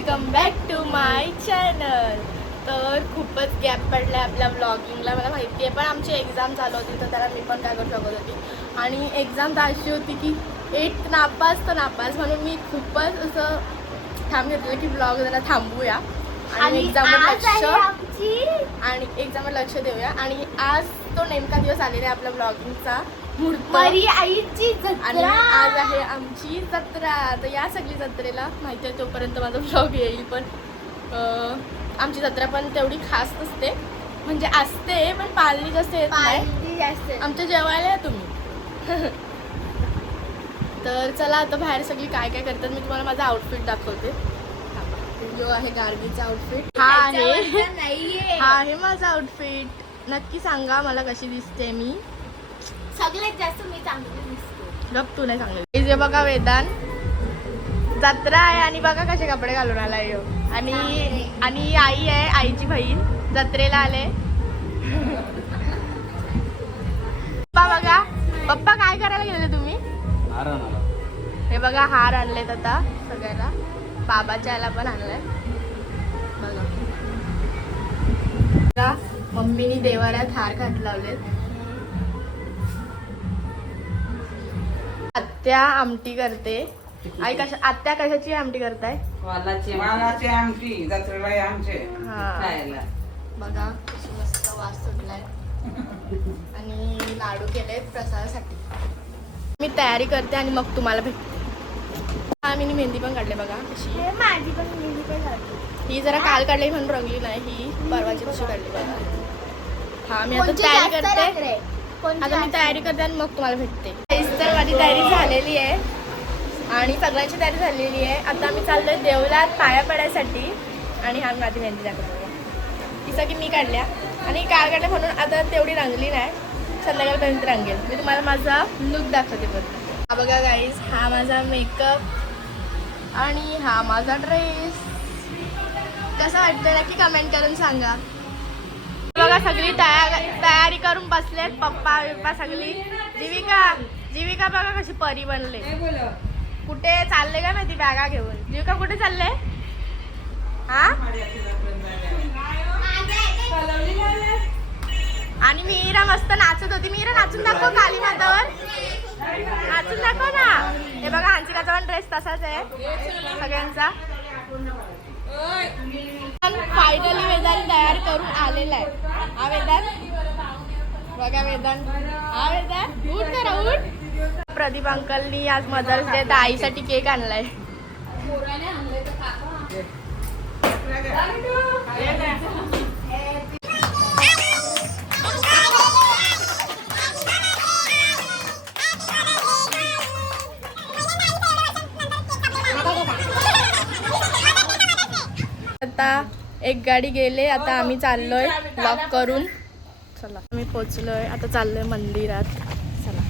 Welcome back to my channel. तर खूपच gap पडला आहे आपल्या ब्लॉगिंगला, मला माहिती आहे, पण आमची एक्झाम चालू होती तर त्याला मी पण काय करू शकत होती. आणि एक्झाम तर अशी होती की एक नापास तर नापास, म्हणून मी खूपच असं ठाम घेतलं की ब्लॉग जरा थांबूया आणि एक्झामवर लक्ष देऊया. आणि आज तो नेमका दिवस आलेला आहे आपल्या ब्लॉगिंगचा मुहूर्त, आईची आणि आज आहे आमची जत्रा. तर या सगळी जत्रेला माहिती आहे तोपर्यंत माझा ब्लॉग येईल, पण आमची जत्रा पण तेवढी खास नसते, म्हणजे असते पण पाळणी जास्त येत नाही. आमच्या जेवायला या तुम्ही. तर चला आता बाहेर सगळी काय काय करतात मी तुम्हाला माझा आउटफिट दाखवते. जो आहे गार्गीचा आउटफिट हा आहे माझा आउटफिट. नक्की सांगा मला कशी दिसते मी. सगळ्यात जास्त मी चांगली दिसते. गप तू नाही सांगले. जे बघा वेदांत, जत्रा आहे आणि बघा कसे कपडे घालून आलाय ह्यो. आणि आई आहे, आईची बहीण जत्रेला आले. पप्पा बघा, पप्पा काय करायला गेलेले तुम्ही? हे बघा हार आणलेत आता सगळ्याला, बाबाच्या याला पण आणलाय बघा. मम्मीनी देवाऱ्यात हार घात लावलेत. आत्या आमटी करते. आई आत्या कशाची आमटी करताय? वालाची आमटी जत्रेला आमचे खायला. बघा कशी मस्त वास सुटलाय. आणि लाडू केलेत प्रसादासाठी. मी तयारी करते आणि मग तुम्हाला भेटते. मी मेहंदी पण काढले बघा कशी. माझी पण मेहंदी पण काढली. ही जरा काल काढली म्हणून रंगली नाही, ही परवाची दिवशी काढली बघा. हा मी आता तयारी करते. आता मी तयारी करते आणि मग तुम्हाला भेटते. तर माझी तयारी झालेली आहे आणि सगळ्यांची तयारी झालेली आहे. आता आम्ही चाललोय देवळात पाया पडायसाठी. आणि हा माझी मेहंदी दाखवते, ही सगळी मी काढल्या आणि काल काढल्या म्हणून आता तेवढी रंगली नाही, संध्याकाळपर्यंत रंगेल. मी तुम्हाला माझा लुक दाखवते परत. हा बघा गाईज, हा माझा मेकअप आणि हा माझा ड्रेस. कसा वाटतं नक्की कमेंट करून सांगा. बघा सगळी तयारी करून बसलेत, पप्पा बिप्पा सगळी. जीविका बघा कशी परी बनले. कुठे चालले का माहिती बॅगा घेऊन. जीविका कुठे चालले? हा आणि मीरा मस्त नाचत होती. मीरा नाचून दाखव काली मातावर, नाचून दाखव ना. हे बघा हंसिकाचा पण ड्रेस तसाच आहे सगळ्यांचा. फायनली वेदांत तयार करून आलेला आहे. हा वेदांत बघा, वेदांत हा वेदांत उठ करा उठ. प्रदीप अंकलनी आज मदर्स डे तर आईसाठी केक आणलाय. आता एक गाडी गेले, आता आम्ही चाललोय लॉक करून. चला आम्ही पोचलोय, आता चाललोय मंदिरात. चला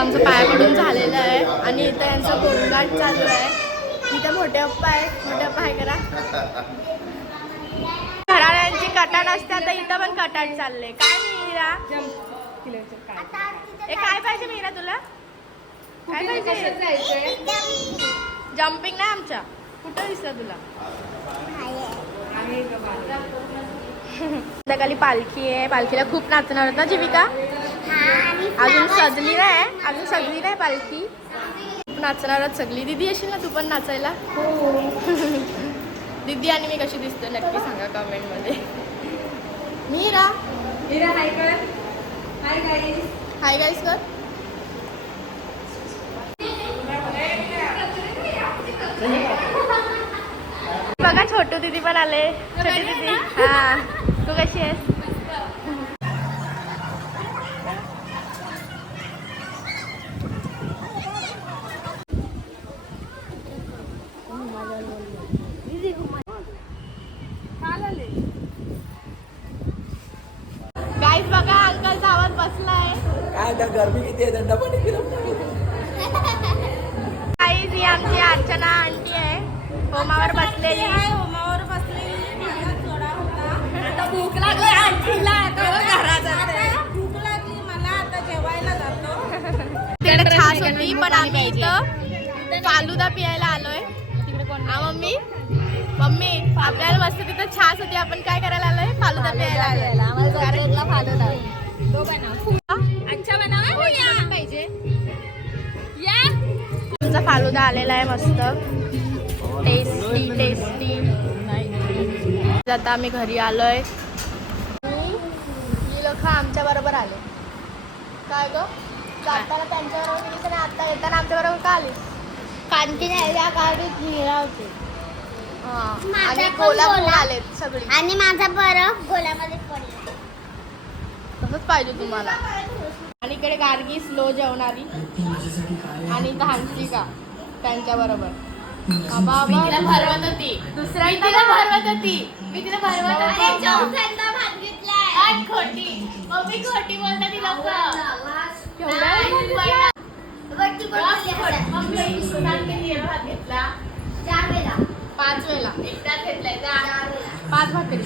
आमचं पाया पडून झालेलं आहे आणि इथं यांचं गोंगाट चालू आहे. इथं मोठे अप्पा आहे, मोठे अप्पा आहे करा. घराण्यांची कटाट असते, आता इथं पण कटाट चालले. काय मीरा, काय पाहिजे मीरा तुला? काय पाहिजे? जम्पिंग नाही आमच्या. कुठं दिसलं तुला? संध्याकाळी पालखी आहे. पालखीला खूप नाचणार होता जीविका. अजून सजली नाही पालखी. खूप नाचणार सगळी. दीदी येशील ना तू पण नाचायला? दीदी आणि मी कशी दिसते नक्की सांगा कमेंट मध्ये. मीरा हाय कर. हाय गाईस कर. बघा छोटू दीदी पण आले. छोटी दीदी. हा तू कशी आहेस? गाईस बघा अंकलचा आवाज बसलाय. काय गरमी किती आहे थंड पाणी पिलं. गाईस ही आमची अर्चना आंटी आहे. होमावर बसलेली. आता भूक लागली आंटीला. भूक लागली मला. आता जेवायला जातो. तिकडे छास होती पण आम्ही इथं फालुदा पियायला आलोय. हा मम्मी आपल्याला मस्त तिथं छास होती. आपण काय करायला आलोय? फालुदा प्यायला आलोय. तुमचा फालुदा आलेला आहे मस्त टेस्टी. आता आम्ही घरी आलोय. ही लोक आमच्या बरोबर आले. काय ग जाताना त्यांच्या बरोबर गेली तर आता येताना आमच्या बरोबर का आली? आणि कोल्हापूर आलेत सगळी. आणि माझा बरं गोल्यामध्ये पडला. तसंच पाहिजे तुम्हाला. आणि इकडे गार्गी स्लो जेवणारी आणि हंसिका त्यांच्या बरोबर. भरवत होती. दुसऱ्यांदा भरवत होती. मी तिला भरवत होती. चौथ्यांदा भात घेतलाय. खोटी मम्मी खोटी बोलता ती लोक. भात घेतला 4 वेळा. 5 वेळा. एकदाच घेतलाय 5 भाकरी.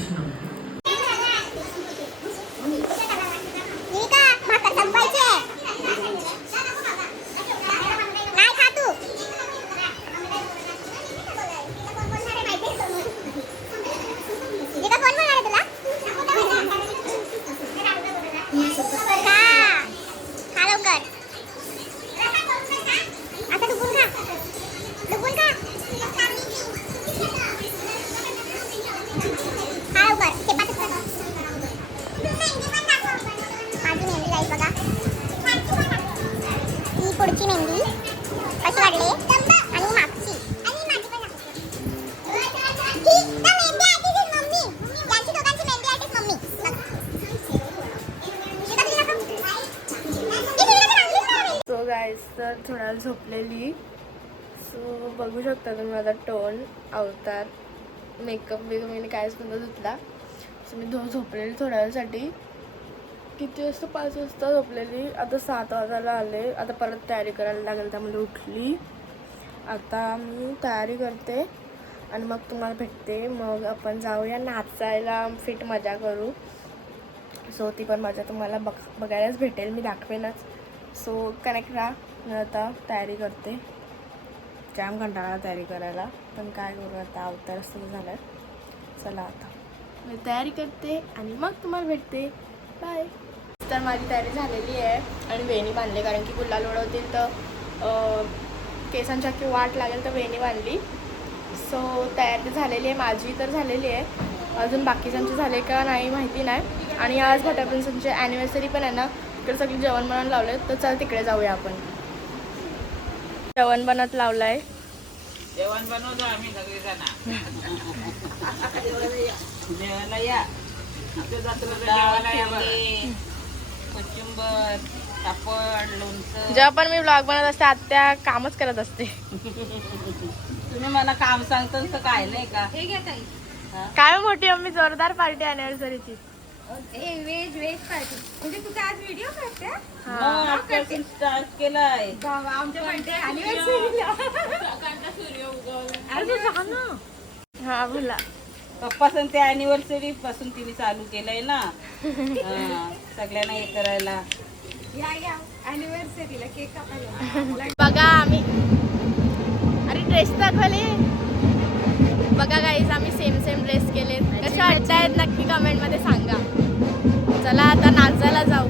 पुढची मेहंदी कशी वाटली आणि मागची सो गाईस तर थोडा झोपलेली. सो बघू शकता तुम्ही माझा टोन अवतार मेकअप मी काय सुद्धा धुतला. सो मी झोपलेली थोड्या वेळासाठी. किती वाजता? 5 वाजता झोपलेली. आता 7 वाजायला आले. आता परत तयारी करायला लागेल त्यामुळे उठली. आता मी तयारी करते आणि मग तुम्हाला भेटते. मग आपण जाऊया नाचायला. फिट मजा करू. सो ती पण मजा तुम्हाला बघायलाच भेटेल. मी दाखवेनच. सो कनेक्ट राहा. मी आता तयारी करते. जाम कंटाळा तयारी करायला पण काय करू आता अवतार सुरू झाला आहे. चला आता मी तयारी करते आणि मग तुम्हाला भेटते. बाय. तर माझी तयारी झालेली आहे आणि वेणी बांधली कारण की गुलाल उडवतील तर केसांच्या की वाट लागेल तर वेणी बांधली. सो तयारी झालेली आहे. माझी तर झालेली आहे. अजून बाकीच्यांची झाले का नाही माहिती नाही. आणि आज भटाप्रिन्सची ॲनिव्हर्सरी पण आहे ना. इकडे सगळी जेवण बनवून लावले तर चल तिकडे जाऊया आपण. जेवण बनत लावलं आहे. जेवण बनवतो आम्ही सगळे जण. जेवायला या. जेवायला या. कोचिंबर पापड लोणचं. जेव्हा पण मी व्लॉग बनवत असते आत्या कामच करत असते. तुम्ही मला काम सांगता तर काय नाही का? हे घ्या ताई. काय मोठी मम्मी जोरदार पार्टी ॲनिव्हर्सरीची. Veg party. म्हणजे तू आज व्हिडिओ करते? आजपासून स्टार्ट केलाय. आमच्या बर्थडे अॅनिव्हर्सरीला. हा बोला. पप्पासन ते अॅनिव्हर्सरी पासून तिने चालू केलंय ना. सगळ्यांना हे करायला. या अॅनिव्हर्सरीला केक कापायला. बघा आम्ही. अरे ड्रेस दाखवले. कशा आहेत नक्की कमेंटमध्ये सांगा. चला आता नाचायला जाऊ.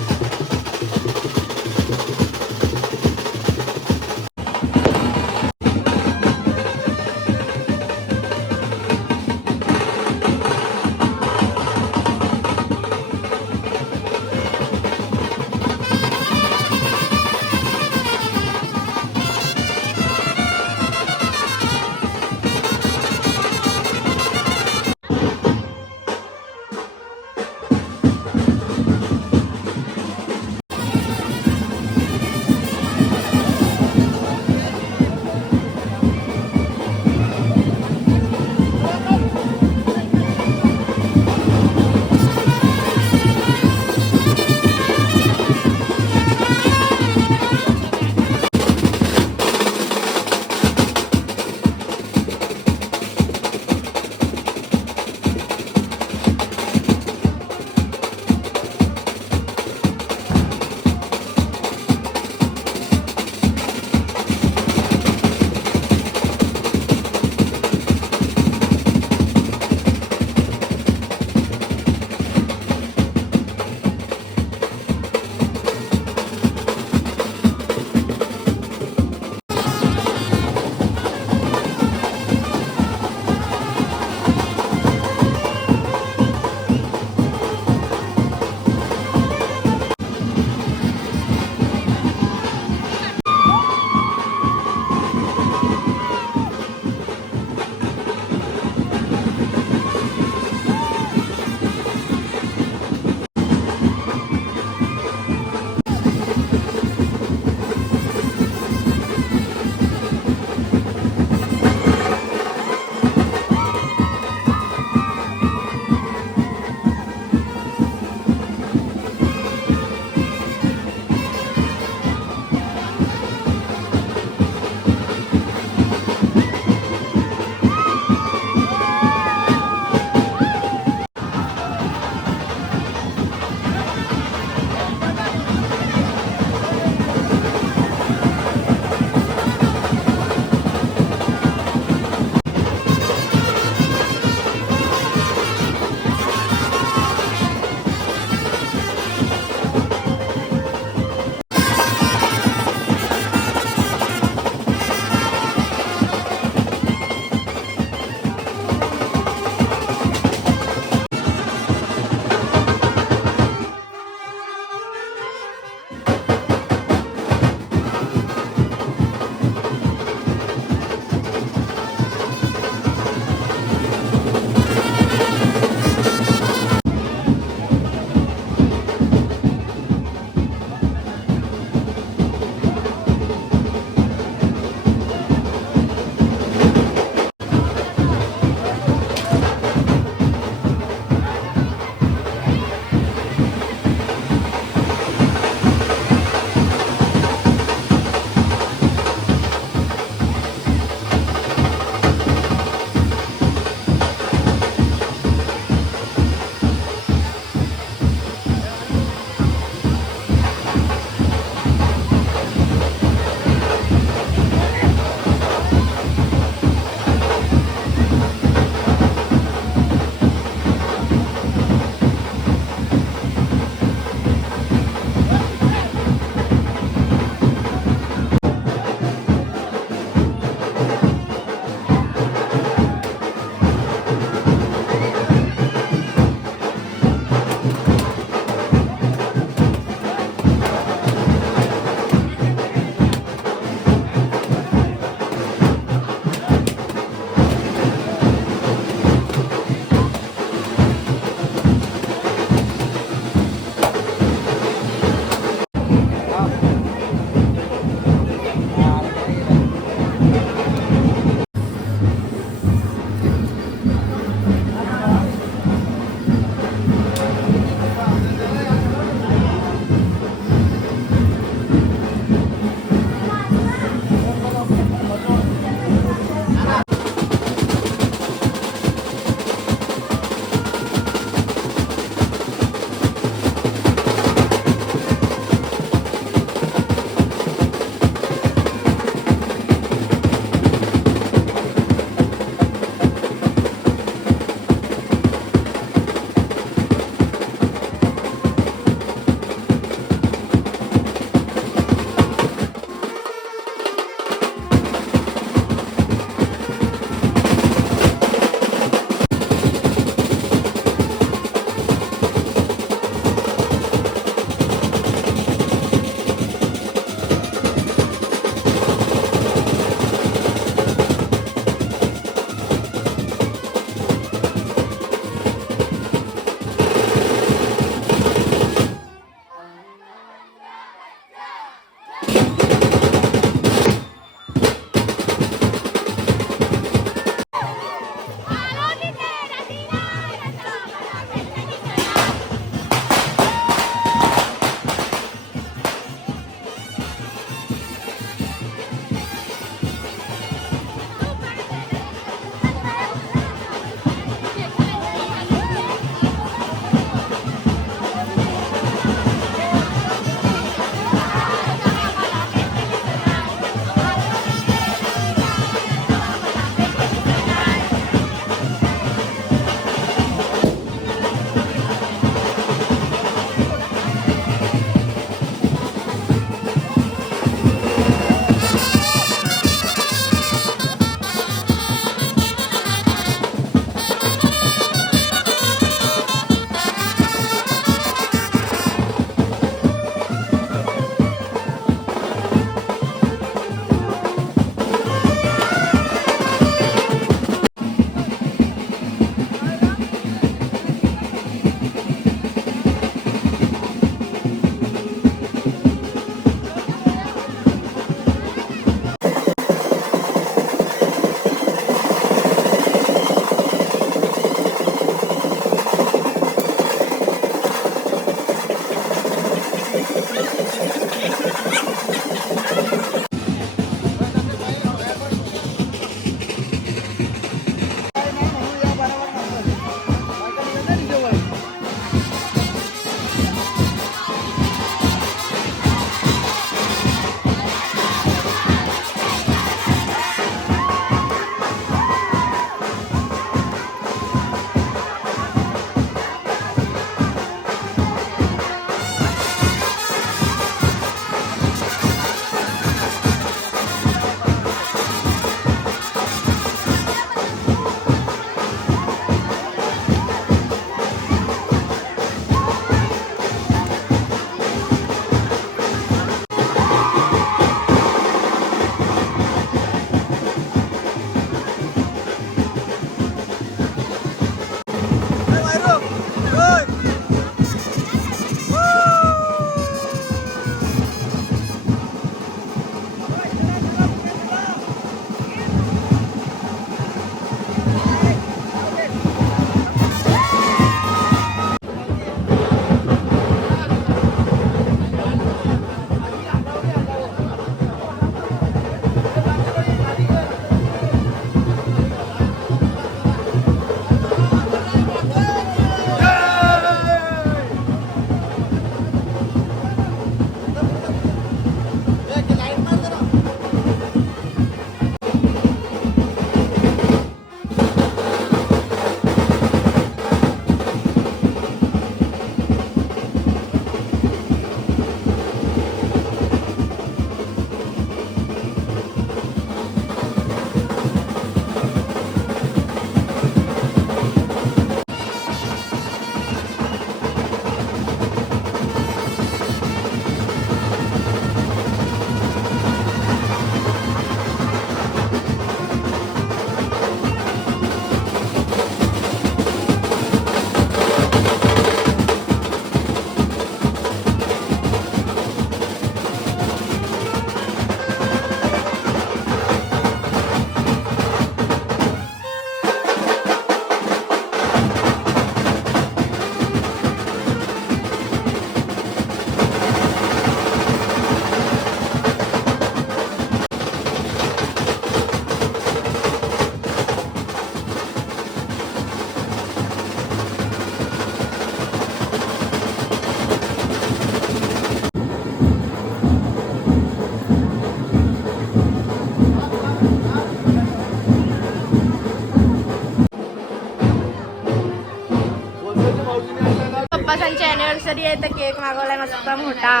दीदींची अॅनिव्हर्सरी आहे तर केक मागवलाय मस्त मोठा.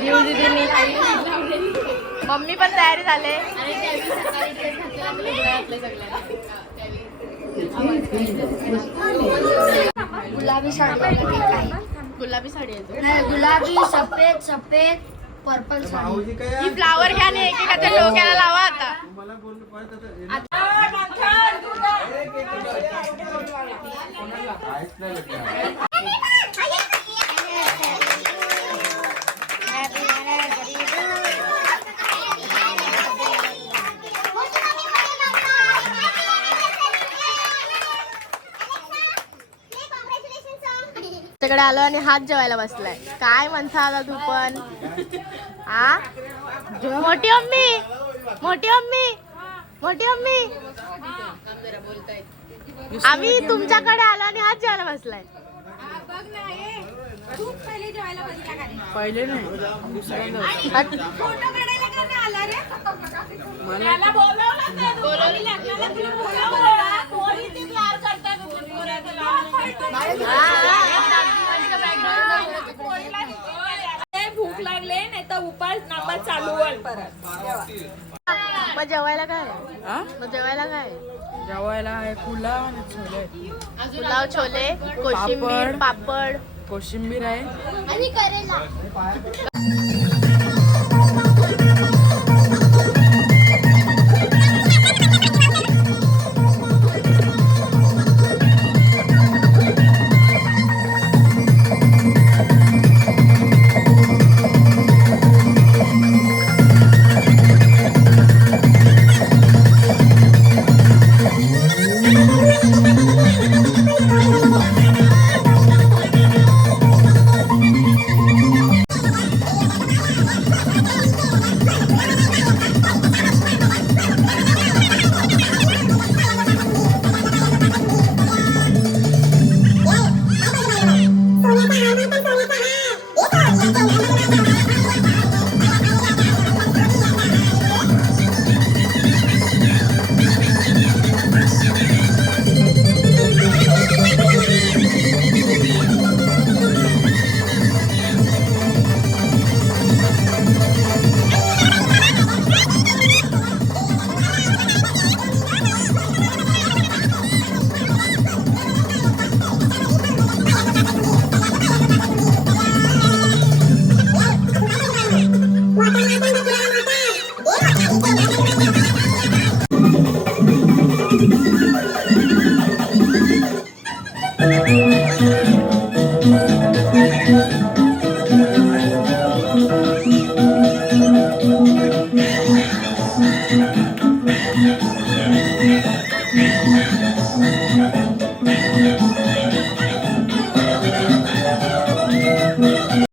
जीव दीदींनी. मम्मी पण तयारी झाले. गुलाबी साडी गुलाबी साडी आहे. नाही गुलाबी सफेद सफेद पर्पल साडी. ही फ्लावर घ्या आणि एकेकाच्या डोक्याला लावा आता. त्याकडे आलो आणि हात जेवायला बसलाय. काय म्हणता आता तू पण. आ मोठी अम्मी मोठी अम्मी मोठी अम्मी आम्ही तुमच्याकडे आलो आणि हात जेवायला बसलाय. पहिले नाही भूक लागले नाही तर उपास नापास चालू होईल परत. मग जेवायला काय. मग जेवायला काय. जेवायला आहे पुलाव आणि छोले. पुलाव छोले कोशिंबीर पापड कोशिंबीर आहे. आणि करेला. Thank you.